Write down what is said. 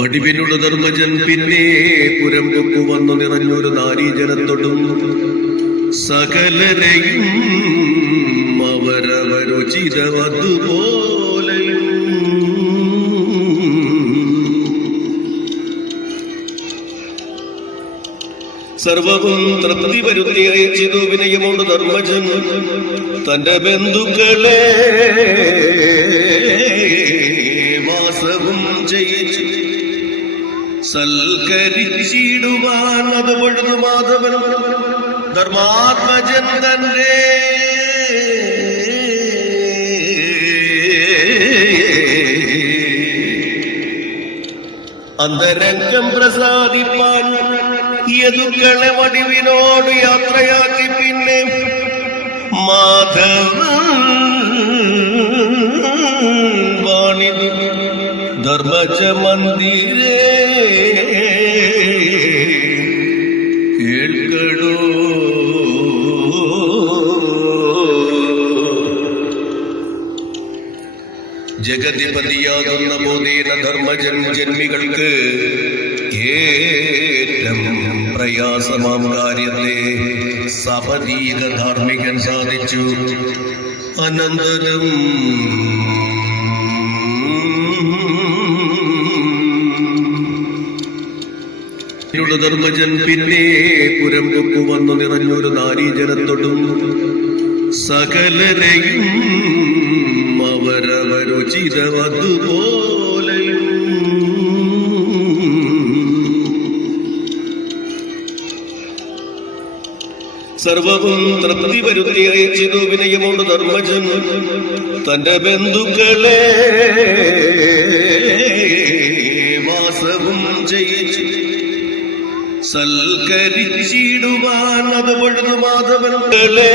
വടിവിനുള്ള ധർമ്മജൻ പിന്നെ പുരം പൊക്കു വന്നു നിറഞ്ഞൊരു നാരീജനത്തോടും സകലരെയും അവരവരുചിതമതുപോലെയും സർവവും തൃപ്തി വരുത്തി അയച്ചിതു വിനയമോട് ധർമ്മജൻ തന്റെ ബന്ധുക്കളെ വാസവും ചെയ്യിച്ചു സൽക്കരിച്ചിടുവാൻ അത് പൊഴുതു മാധവൻ ധർമാത്മജൻ തന്റെ അന്തരംഗം പ്രസാദിപ്പാൻ യദുക്കളെ വടിവിനോട് യാത്രയാക്കി പിന്നെ മാധവൻ വാണിതു ധർമ്മജ മന്ദിരേ കേൾക്കടോ ജഗതിപതിയാകുന്ന ബോധേന ധർമ്മജൻ ജന്മികൾക്ക് ഏറ്റവും പ്രയാസമാം കാര്യത്തെ സപദീക ധാർമ്മികൻ സാധിച്ചു. അനന്തരം ധർമ്മജൻ പിന്നെ പുരം പൊക്കു വന്നു നിറഞ്ഞൊരു നാരീജനത്തോടും സകലരെയും അവരവരുചിതമതുപോലെയും സർവവും തൃപ്തി വരുത്തി അയച്ചിതു വിനയമോട് ധർമ്മജൻ തന്റെ ബന്ധുക്കളെ വാസവും ചെയ്യിച്ചു സൽക്കരിച്ചിടുവാൻ അത് പൊഴുതു മാധവൻകളെ